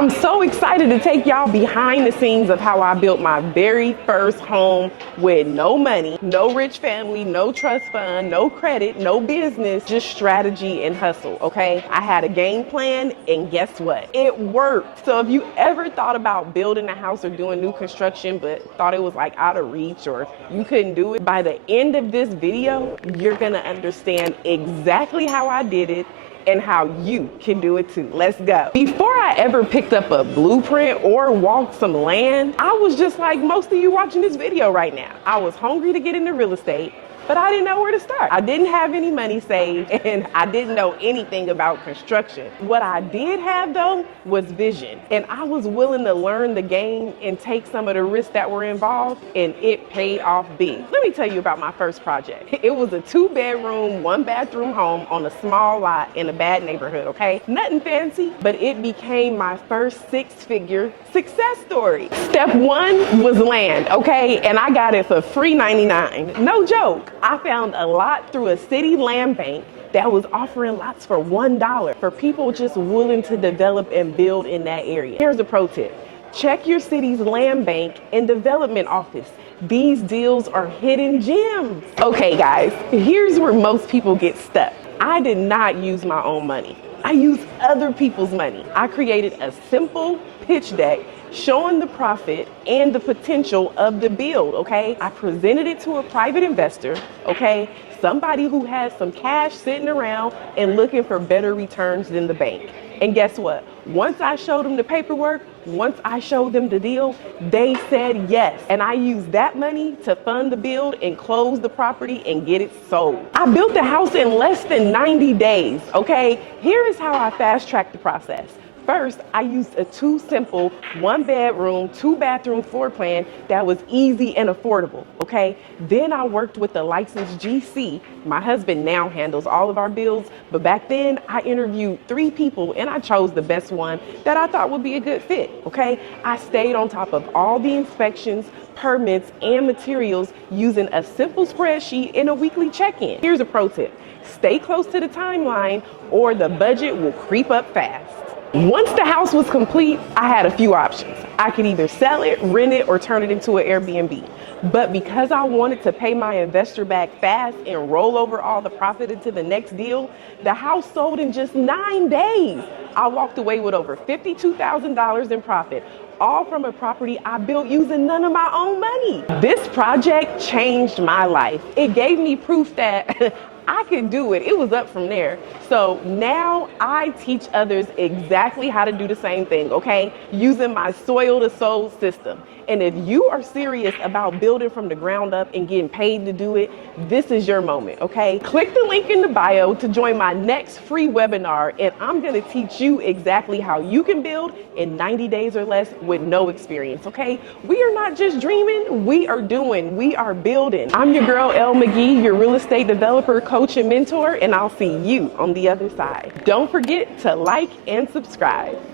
I'm so excited to take y'all behind the scenes of how I built my very first home with no money, no rich family, no trust fund, no credit, no business, just strategy and hustle, okay? I had a game plan, and guess what? It worked. So if you ever thought about building a house or doing new construction but thought it was like out of reach or you couldn't do it, by the end of this video, you're gonna understand exactly how I did it and how you can do it too. Let's go. Before I ever picked up a blueprint or walked some land, I was just like most of you watching this video right now. I was hungry to get into real estate, but I didn't know where to start. I didn't have any money saved and I didn't know anything about construction. What I did have though was vision, and I was willing to learn the game and take some of the risks that were involved, and it paid off big. Let me tell you about my first project. It was a 2-bedroom, 1-bathroom home on a small lot in a bad neighborhood, okay? Nothing fancy, but it became my first 6-figure success story. Step 1 was land, okay? And I got it for free 99. No joke. I found a lot through a city land bank that was offering lots for $1 for people just willing to develop and build in that area. Here's a pro tip. Check your city's land bank and development office. These deals are hidden gems. Okay guys, here's where most people get stuck. I did not use my own money. I used other people's money. I created a simple pitch deck showing the profit and the potential of the build, okay? I presented it to a private investor, okay? Somebody who has some cash sitting around and looking for better returns than the bank. And guess what? Once I showed them the paperwork, once I showed them the deal, they said yes. And I used that money to fund the build and close the property and get it sold. I built the house in less than 90 days, okay? Here is how I fast-tracked the process. First, I used a simple 1-bedroom, 2-bathroom floor plan that was easy and affordable, okay? Then I worked with the licensed GC. My husband now handles all of our bills, but back then I interviewed 3 people and I chose the best one that I thought would be a good fit, okay? I stayed on top of all the inspections, permits, and materials using a simple spreadsheet and a weekly check-in. Here's a pro tip. Stay close to the timeline or the budget will creep up fast. Once the house was complete, I had a few options. I could either sell it, rent it, or turn it into an Airbnb. But because I wanted to pay my investor back fast and roll over all the profit into the next deal, the house sold in just 9 days. I walked away with over $52,000 in profit, all from a property I built using none of my own money. This project changed my life. It gave me proof that I could do it. It was up from there. So now I teach others exactly how to do the same thing, okay? Using my soil to soul system. And if you are serious about building from the ground up and getting paid to do it, this is your moment, okay? Click the link in the bio to join my next free webinar, and I'm gonna teach you exactly how you can build in 90 days or less with no experience, okay? We are not just dreaming, we are doing, we are building. I'm your girl, Elle McGhee, your real estate developer, coach, and mentor, and I'll see you on the other side. Don't forget to like and subscribe.